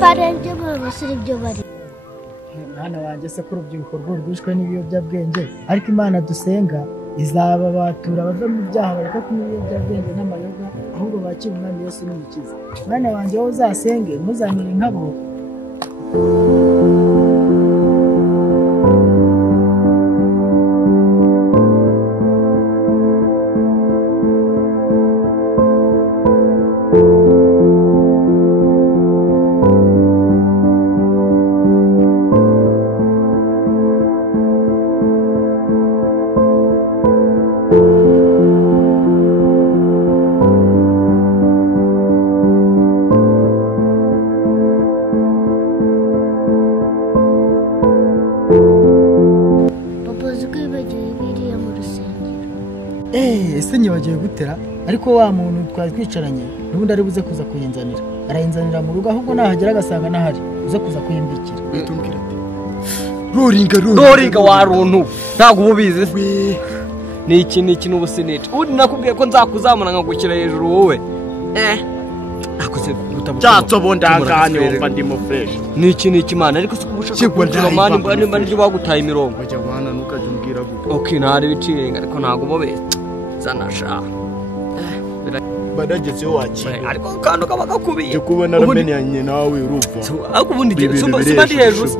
barenze basiri byo bari mwana wanjye se ko urubyiruko rwishwe n'ibiyobyabwenge ariko Imana dusenga izaba batura bava mu byaha bareka kunywa ibiyobyabwenge n'amayoga ahubwo bakira umwami Yesu n'umukiza. Mwana wanjye wowe uzasenge ntuzamire nkabo. Ese nyibagiwe gutera ariko wa muntu twari twicaranye n'ubundi ari buze kuza kuyinzanira arayinzanira mu rugo ahubwo nahagera agasanga nahari uze kuza kuyimbikira. Bitumbwira ati Roringa waruntu ntago ububizi ni iki n'ubusinete undi nakubwiye ko nzakuzamana nkagukira hejuru wowe akoze cyatso bondanganye umva ndimo fresh ni iki mana ariko sikubushaka kugira mani mba niryo bagutaye imirongo bajya guhana nukaje umbwira gute okay ntari bicirenga ariko ntago bobetse zanasha badageze wakiye ariko kandi kabagakubiye cyo kubona ramenyanye nawe urumva ariko ubundi sibandi hejuru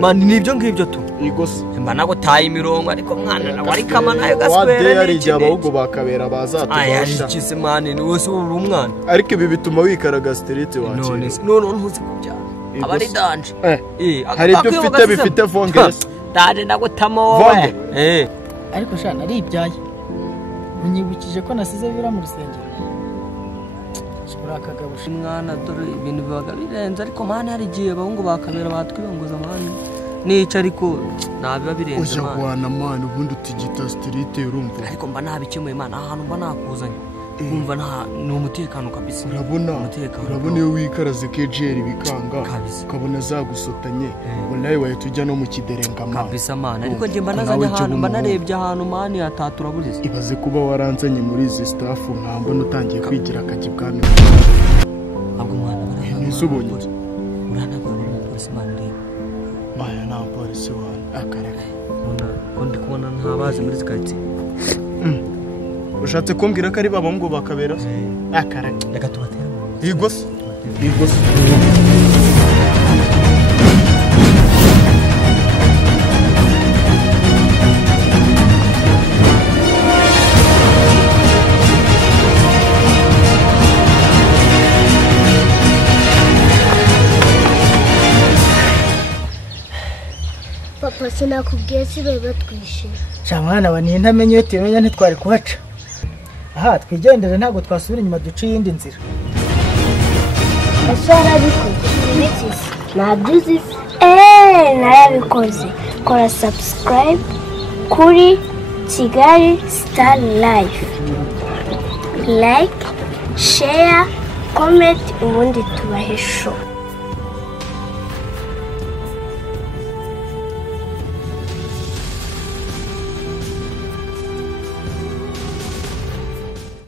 mani nibyo ngibyo tu igose mba nagutaye imirongo ariko mwana nawe ari kama nayo gaswere n'iki ahubwo bakabera bazatubasha ikise mani ni wese uri umwana ariko ibi bituma wikaraga street wakiye none ntuzi kubyara abari danje hari ibyo ufite bifite vongers danje ndagutamo wowe ariko shana ari ibyaye unyibukije ko nasize bira mu rusengero urakagabusha mwana dore ibintu bibaga birenze ariko mani hari giye bahungu bakabera batwibongoza mani nica ariko nabiba birenze mani ujya mani ubundi utigita street urumva ariko mba nabikemuye mani ahantu mba nakuzanye kumva ni umutekano kabisa urabona iyo wikaraze kejeri bikanga ukabona zagusotanye wallahi waye tujya no mu kiderenga mani kabisa mani ariko nje mba nazanye ahantu mba narebye ahantu mani atatura burize ibaze kuba waranzanye muri izi staff nkambona utangiye kwigira akaji bwami ahubwo mwana nisubonye urana ko polisi mani rero aya na polisi wana akareka undi kubona ntabazi muri zikati ushatse kumbwira ko ari babahungu bakabera akareka reka tubatera igose papa sinakubwiye sibe batwishe cyamwana baniye ntamenye iyo tumenya ntitwari kuhaca aha twigendere ntago twasubira inyuma duce yindi nzira asharabikoze nabyuzi narabikoze kora subscribe kuri Kigali Star Life like share comment ubundi tubahe show.